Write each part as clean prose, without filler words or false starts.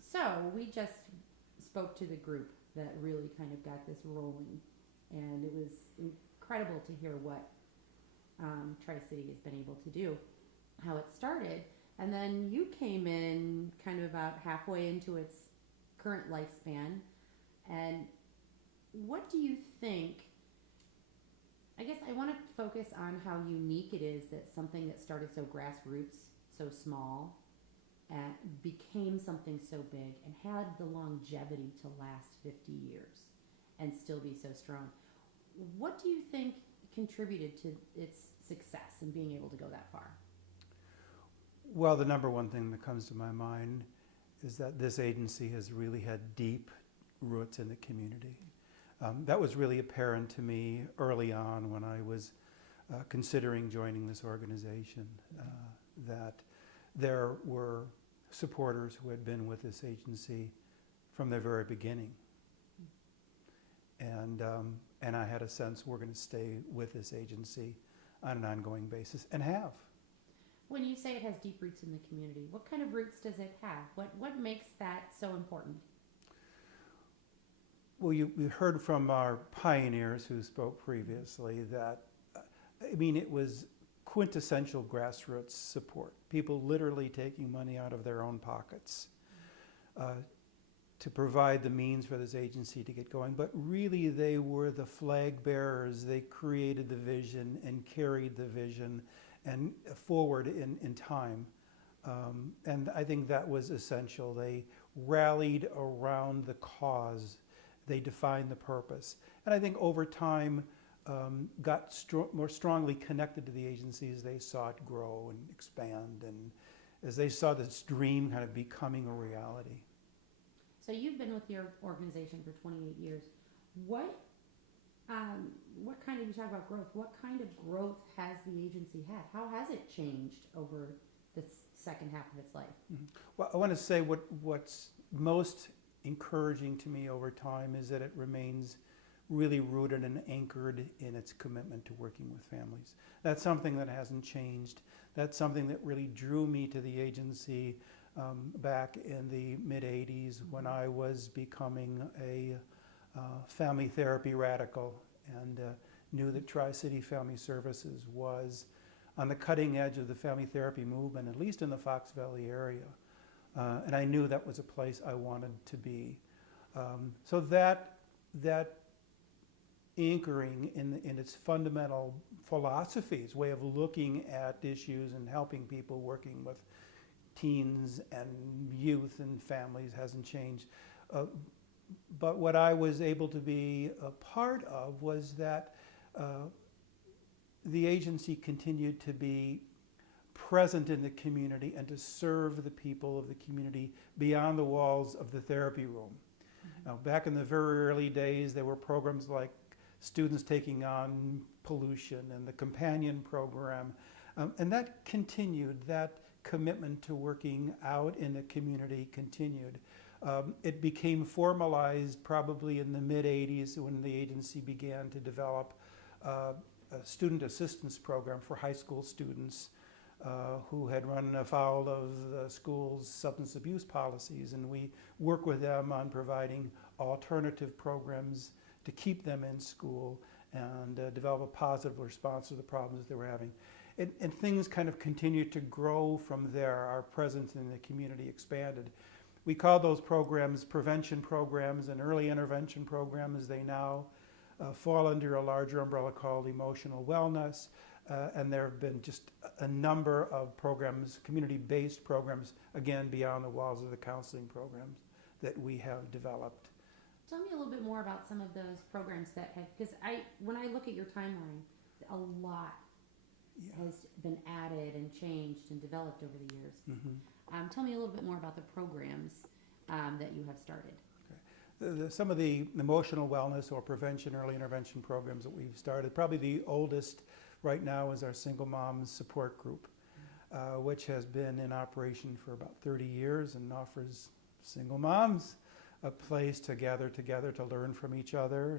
So we just spoke to the group that really kind of got this rolling, and it was incredible to hear what Tri City has been able to do, how it started, and then you came in kind of about halfway into its current lifespan. And what do you think? I guess I want to focus on how unique it is that something that started so grassroots, so small, became something so big and had the longevity to last 50 years and still be so strong. What do you think contributed to its success and being able to go that far? Well, the number one thing that comes to my mind is that this agency has really had deep roots in the community. That was really apparent to me early on when I was considering joining this organization, that there were supporters who had been with this agency from the very beginning. And I had a sense we're going to stay with this agency on an ongoing basis, and have. When you say it has deep roots in the community, what kind of roots does it have? What makes that so important? Well, you heard from our pioneers who spoke previously that, it was quintessential grassroots support. People literally taking money out of their own pockets to provide the means for this agency to get going. But really, they were the flag bearers. They created the vision and carried the vision and forward in time. And I think that was essential. They rallied around the cause. They defined the purpose. And I think over time, got more strongly connected to the agency as they saw it grow and expand, and as they saw this dream kind of becoming a reality. So you've been with your organization for 28 years. What what kind of, you talk about growth, what kind of growth has the agency had? How has it changed over the second half of its life? Mm-hmm. Well, I want to say what's most encouraging to me over time is that it remains really rooted and anchored in its commitment to working with families. That's something that hasn't changed. That's something that really drew me to the agency back in the mid-'80s when I was becoming a family therapy radical, and knew that Tri-City Family Services was on the cutting edge of the family therapy movement, at least in the Fox Valley area. And I knew that was a place I wanted to be. So that anchoring in its fundamental philosophies, way of looking at issues and helping people, working with teens and youth and families, hasn't changed. But what I was able to be a part of was that the agency continued to be present in the community and to serve the people of the community beyond the walls of the therapy room. Mm-hmm. Now, back in the very early days, there were programs like Students Taking On Pollution and the Companion Program, and that continued. That commitment to working out in the community continued. It became formalized probably in the mid-'80s when the agency began to develop a student assistance program for high school students who had run afoul of the school's substance abuse policies, and we work with them on providing alternative programs to keep them in school and develop a positive response to the problems they were having. And things kind of continued to grow from there. Our presence in the community expanded. We call those programs prevention programs and early intervention programs. They now fall under a larger umbrella called emotional wellness. And there have been just a number of programs, community-based programs, again, beyond the walls of the counseling programs that we have developed. Tell me a little bit more about some of those programs that have, because when I look at your timeline, a lot has been added and changed and developed over the years. Mm-hmm. Tell me a little bit more about the programs that you have started. Okay. Some of the emotional wellness or prevention, early intervention programs that we've started, probably the oldest right now is our Single Moms Support Group, which has been in operation for about 30 years and offers single moms a place to gather together to learn from each other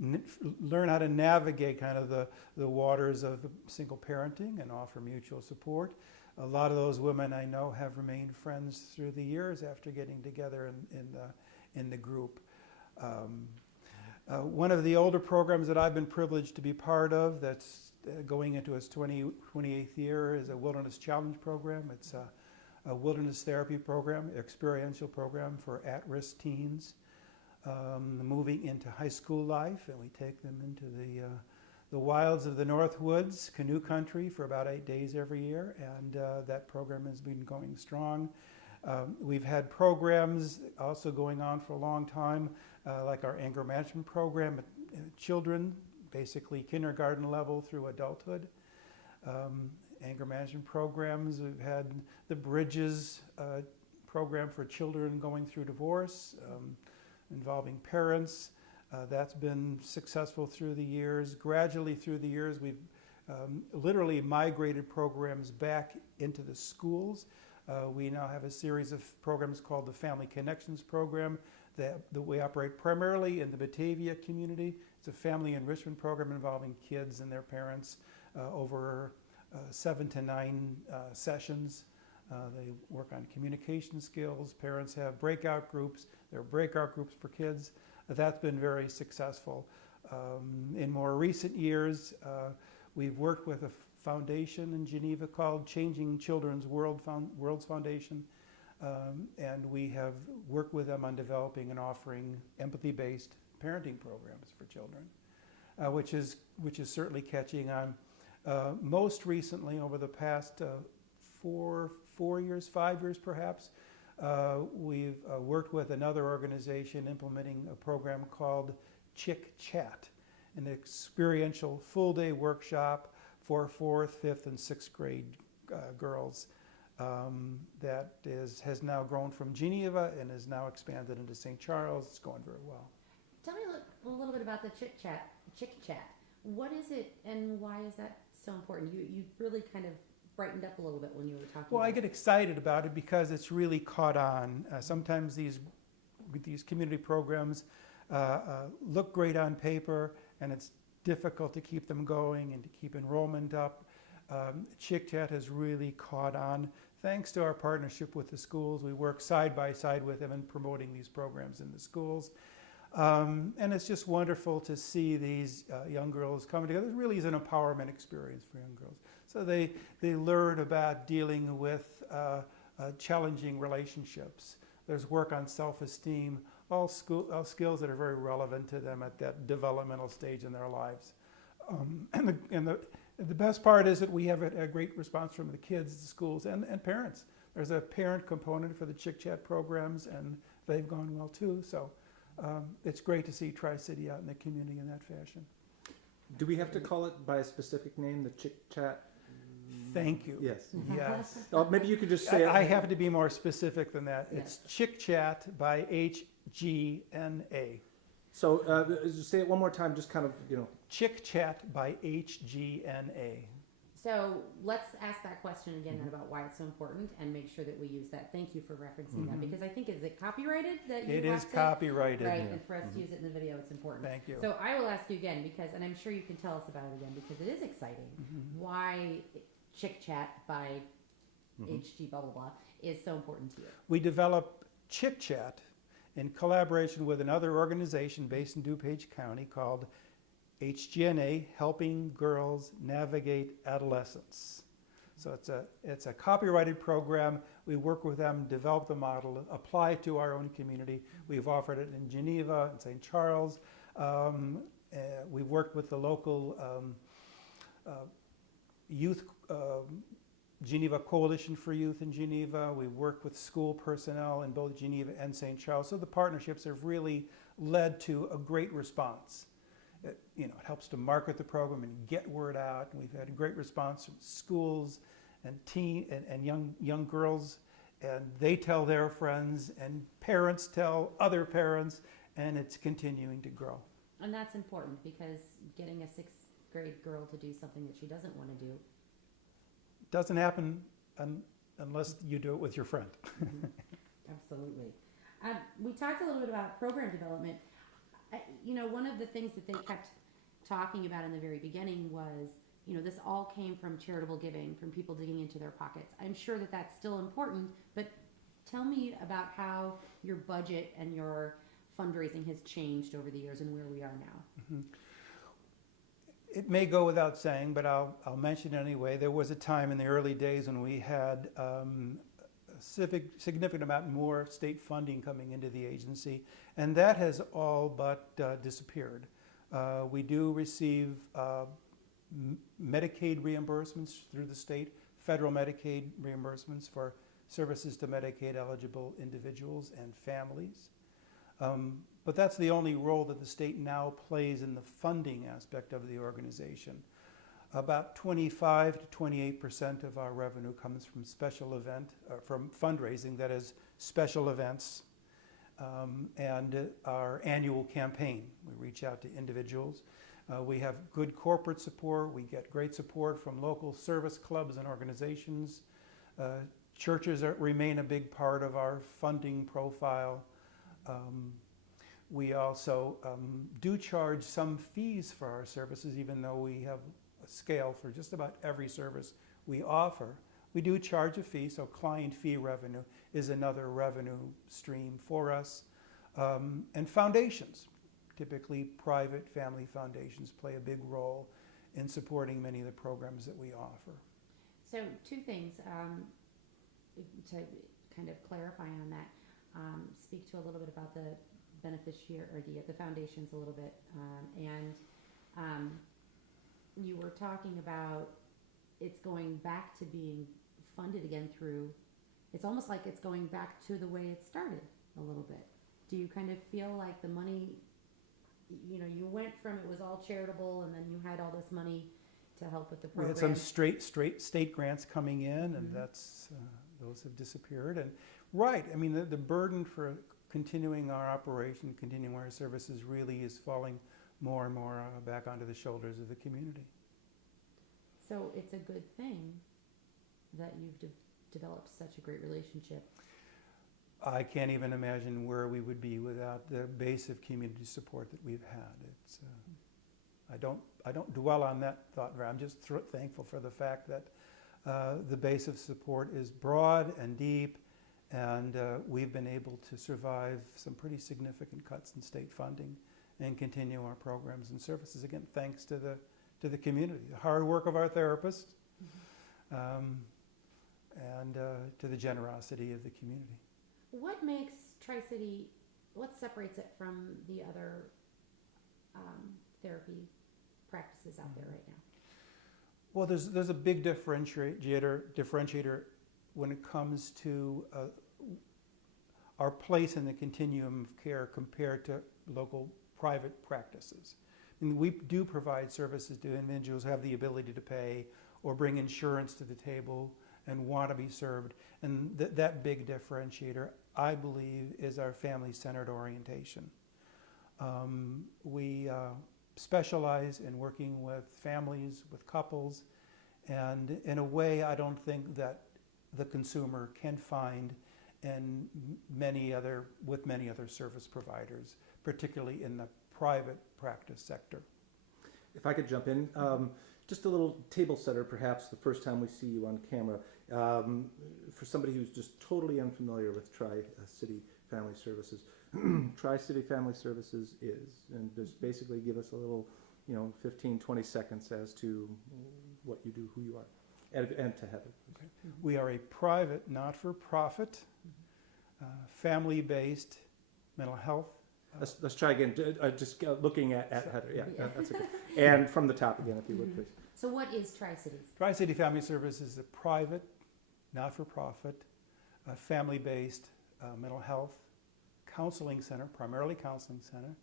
and learn how to navigate kind of the waters of single parenting and offer mutual support. a lot of those women I know have remained friends through the years after getting together in the group. One of the older programs that I've been privileged to be part of that's going into its 28th year is a Wilderness Challenge program. It's a wilderness therapy program, experiential program for at-risk teens moving into high school life, and we take them into the wilds of the North Woods, canoe country, for about 8 days every year, and that program has been going strong. We've had programs also going on for a long time, like our anger management program at children, basically kindergarten level through adulthood. Anger management programs, we've had the Bridges program for children going through divorce, involving parents. That's been successful through the years. Gradually through the years, we've literally migrated programs back into the schools. We now have a series of programs called the Family Connections Program that we operate primarily in the Batavia community. It's a family enrichment program involving kids and their parents over 7 to 9 sessions. They work on communication skills. Parents have breakout groups. There are breakout groups for kids. That's been very successful. In more recent years, we've worked with a foundation in Geneva called Changing Children's Worlds Foundation, and we have worked with them on developing and offering empathy-based parenting programs for children, which is certainly catching on. Most recently, over the past 5 years perhaps, we've worked with another organization implementing a program called Chick Chat, an experiential full-day workshop for 4th, 5th, and 6th grade girls that has now grown from Geneva and is now expanded into St. Charles. It's going very well. Tell me a little bit about the Chick Chat. What is it, and why is that so important? You really kind of brightened up a little bit when you were talking. Well, about I get excited about it because it's really caught on. Sometimes these community programs look great on paper, and it's difficult to keep them going and to keep enrollment up. Chick Chat has really caught on. Thanks to our partnership with the schools, we work side by side with them in promoting these programs in the schools. And it's just wonderful to see these young girls coming together. It really is an empowerment experience for young girls. So they learn about dealing with challenging relationships. There's work on self-esteem, all skills that are very relevant to them at that developmental stage in their lives. And the best part is that we have a great response from the kids, the schools, and parents. There's a parent component for the Chick Chat programs, and they've gone well too. So it's great to see Tri-City out in the community in that fashion. Do we have to call it by a specific name, the Chick Chat? Thank you. Yes. Yes. Maybe you could just say it. I have to be more specific than that. Yes. It's Chick Chat by HGNA. So just say it one more time, just kind of, Chick Chat by HGNA. So let's ask that question again then about why it's so important and make sure that we use that. Thank you for referencing that, because I think, is it copyrighted that you It have is to? copyrighted. Right, and for us to use it in the video, it's important. Thank you. So I will ask you again because, and I'm sure you can tell us about it again because it is exciting. Why Chick Chat by HG blah blah blah is so important to you. We developed Chick Chat in collaboration with another organization based in DuPage County called HGNA, Helping Girls Navigate Adolescence. So it's a copyrighted program. We work with them, develop the model, apply it to our own community. We've offered it in Geneva and St. Charles. We've worked with the local youth Geneva Coalition for Youth in Geneva. We've worked with school personnel in both Geneva and St. Charles. So the partnerships have really led to a great response. It helps to market the program and get word out. And we've had a great response from schools and young girls, and they tell their friends, and parents tell other parents, and it's continuing to grow. And that's important because getting a 6th grade girl to do something that she doesn't want to do Doesn't happen unless you do it with your friend. Absolutely. We talked a little bit about program development. One of the things that they kept talking about in the very beginning was, you know, this all came from charitable giving, from people digging into their pockets. I'm sure that that's still important, but tell me about how your budget and your fundraising has changed over the years and where we are now. It may go without saying, but I'll mention it anyway. There was a time in the early days when we had a significant amount more state funding coming into the agency, and that has all but disappeared. We do receive Medicaid reimbursements through the state, federal Medicaid reimbursements for services to Medicaid eligible individuals and families. But that's the only role that the state now plays in the funding aspect of the organization. About 25 to 28% of our revenue comes from from fundraising, that is special events, and our annual campaign. We reach out to individuals. We have good corporate support. We get great support from local service clubs and organizations. Churches remain a big part of our funding profile. We also do charge some fees for our services, even though we have a scale for just about every service we offer. We do charge a fee, so client fee revenue is another revenue stream for us. And foundations, typically private family foundations, play a big role in supporting many of the programs that we offer. So two things to kind of clarify on that. Speak to a little bit about the beneficiary or the foundations a little bit, and you were talking about it's going back to being funded again through. It's almost like it's going back to the way it started a little bit. Do you kind of feel like the money, you know, you went from it was all charitable and then you had all this money to help with the program? We had some straight state grants coming in, and Mm-hmm. those have disappeared. And right, I mean, the burden for continuing our operation, continuing our services really is falling more and more back onto the shoulders of the community. So it's a good thing that you've developed such a great relationship. I can't even imagine where we would be without the base of community support that we've had. It's, I don't dwell on that thought. I'm just thankful for the fact that the base of support is broad and deep, and we've been able to survive some pretty significant cuts in state funding and continue our programs and services, again, thanks to the community, the hard work of our therapists, and to the generosity of the community. What makes Tri-City, what separates it from the other therapy practices out there right now? Well, there's a big differentiator when it comes to our place in the continuum of care compared to local private practices. I mean, we do provide services to individuals who have the ability to pay or bring insurance to the table and want to be served. And that big differentiator, I believe, is our family-centered orientation. We specialize in working with families, with couples, and in a way I don't think that the consumer can find in many other service providers, particularly in the private practice sector. If I could jump in, just a little table setter, perhaps the first time we see you on camera, for somebody who's just totally unfamiliar with Tri-City Family Services. Tri-City Family Services is, and just basically give us a little, 15, 20 seconds as to what you do, who you are, and to Heather. Okay. We are a private, not-for-profit, family-based mental health. Let's try again, just looking at Heather. Yeah, that's okay. And from the top again, if you would, please. So what is Tri-City? Tri-City Family Services is a private, not-for-profit, family-based mental health counseling center, primarily counseling center,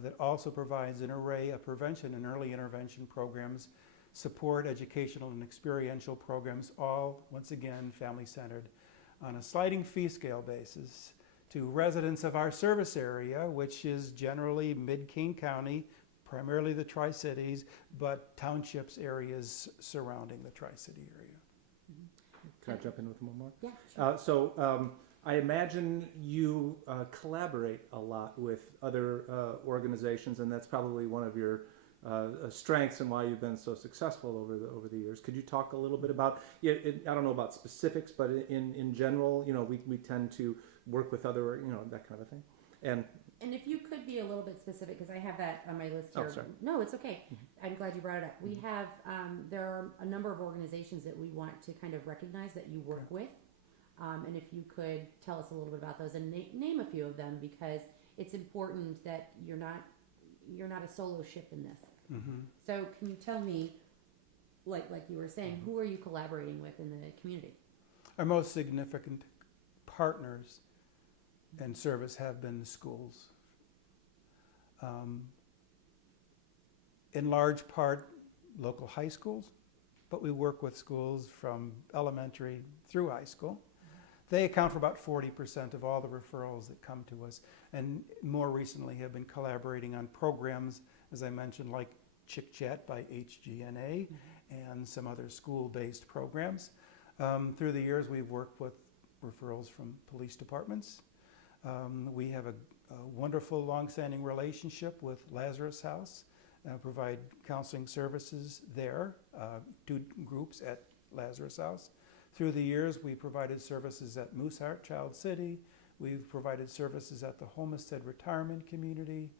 that also provides an array of prevention and early intervention programs, support, educational and experiential programs, all, once again, family-centered, on a sliding fee scale basis to residents of our service area, which is generally mid-King County, primarily the Tri-Cities, but townships, areas surrounding the Tri-City area. Can I jump in with one more? Yeah, sure. So I imagine you collaborate a lot with other organizations, and that's probably one of your strengths and why you've been so successful over the years. Could you talk a little bit about? I don't know about specifics, but in general, we tend to work with other, that kind of thing. And if you could be a little bit specific, because I have that on my list Oh, here. sorry. No, it's okay. I'm glad you brought it up. We have, there are a number of organizations that we want to kind of recognize that you work with. And if you could tell us a little bit about those and name a few of them, because it's important that you're not a solo ship in this. So can you tell me, like you were saying, who are you collaborating with in the community? Our most significant partners in service have been the schools. In large part, local high schools, but we work with schools from elementary through high school. They account for about 40% of all the referrals that come to us, and more recently have been collaborating on programs, as I mentioned, like Chick Chat by HGNA and some other school-based programs. Through the years, we've worked with referrals from police departments. We have a wonderful long-standing relationship with Lazarus House, provide counseling services there, 2 groups at Lazarus House. Through the years, we provided services at Mooseheart Child City. We've provided services at the Homestead Retirement Community.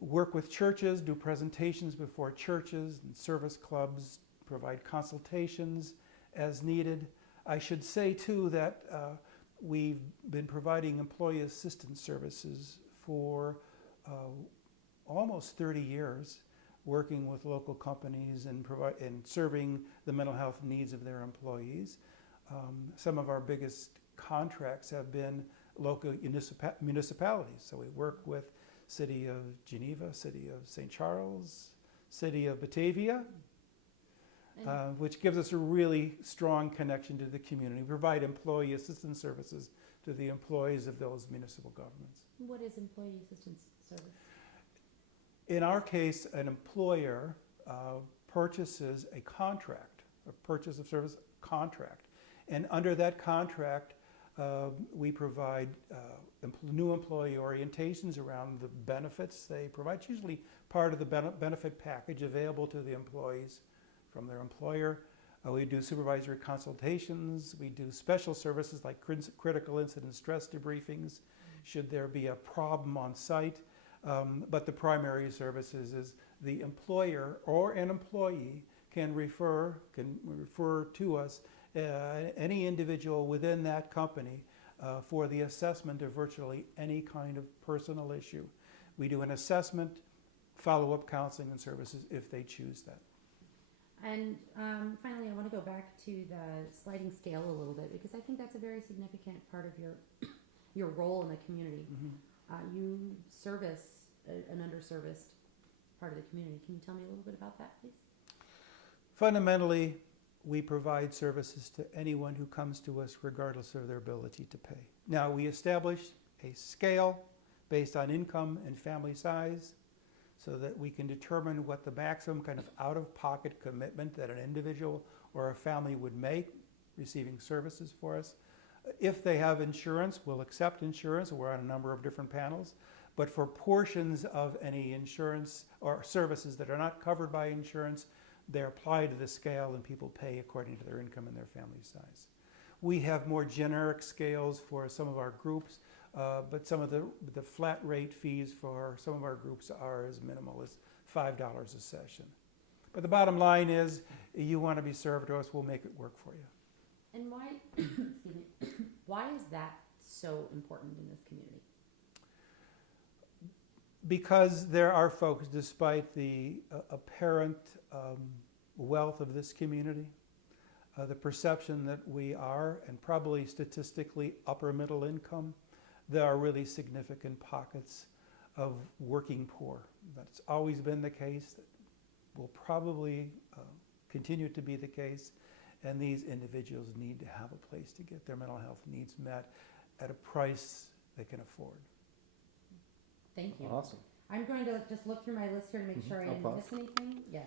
Work with churches, do presentations before churches and service clubs, provide consultations as needed. I should say too that we've been providing employee assistance services for almost 30 years, working with local companies and serving the mental health needs of their employees. Some of our biggest contracts have been local municipalities. So we work with City of Geneva, City of St. Charles, City of Batavia, which gives us a really strong connection to the community. We provide employee assistance services to the employees of those municipal governments. What is employee assistance service? In our case, an employer purchases a contract, a purchase of service contract. And under that contract, we provide new employee orientations around the benefits they provide. It's usually part of the benefit package available to the employees from their employer. We do supervisory consultations. We do special services like critical incident stress debriefings should there be a problem on site. But the primary services is the employer or an employee can refer to us any individual within that company for the assessment of virtually any kind of personal issue. We do an assessment, follow-up counseling and services if they choose that. And finally, I want to go back to the sliding scale a little bit, because I think that's a very significant part of your role in the community. You service an underserviced part of the community. Can you tell me a little bit about that, please? Fundamentally, we provide services to anyone who comes to us regardless of their ability to pay. Now, we establish a scale based on income and family size so that we can determine what the maximum kind of out-of-pocket commitment that an individual or a family would make receiving services for us. If they have insurance, we'll accept insurance. We're on a number of different panels. But for portions of any insurance or services that are not covered by insurance, they're applied to the scale and people pay according to their income and their family size. We have more generic scales for some of our groups, but some of the flat rate fees for some of our groups are as minimal as $5 a session. But the bottom line is, you want to be served to us, we'll make it work for you. And why, excuse me, why is that so important in this community? Because there are folks, despite the apparent wealth of this community, the perception that we are, and probably statistically upper middle income, there are really significant pockets of working poor. That's always been the case, that will probably continue to be the case, and these individuals need to have a place to get their mental health needs met at a price they can afford. Thank you. Awesome. I'm going to just look through my list here to make sure I didn't miss anything. Yes.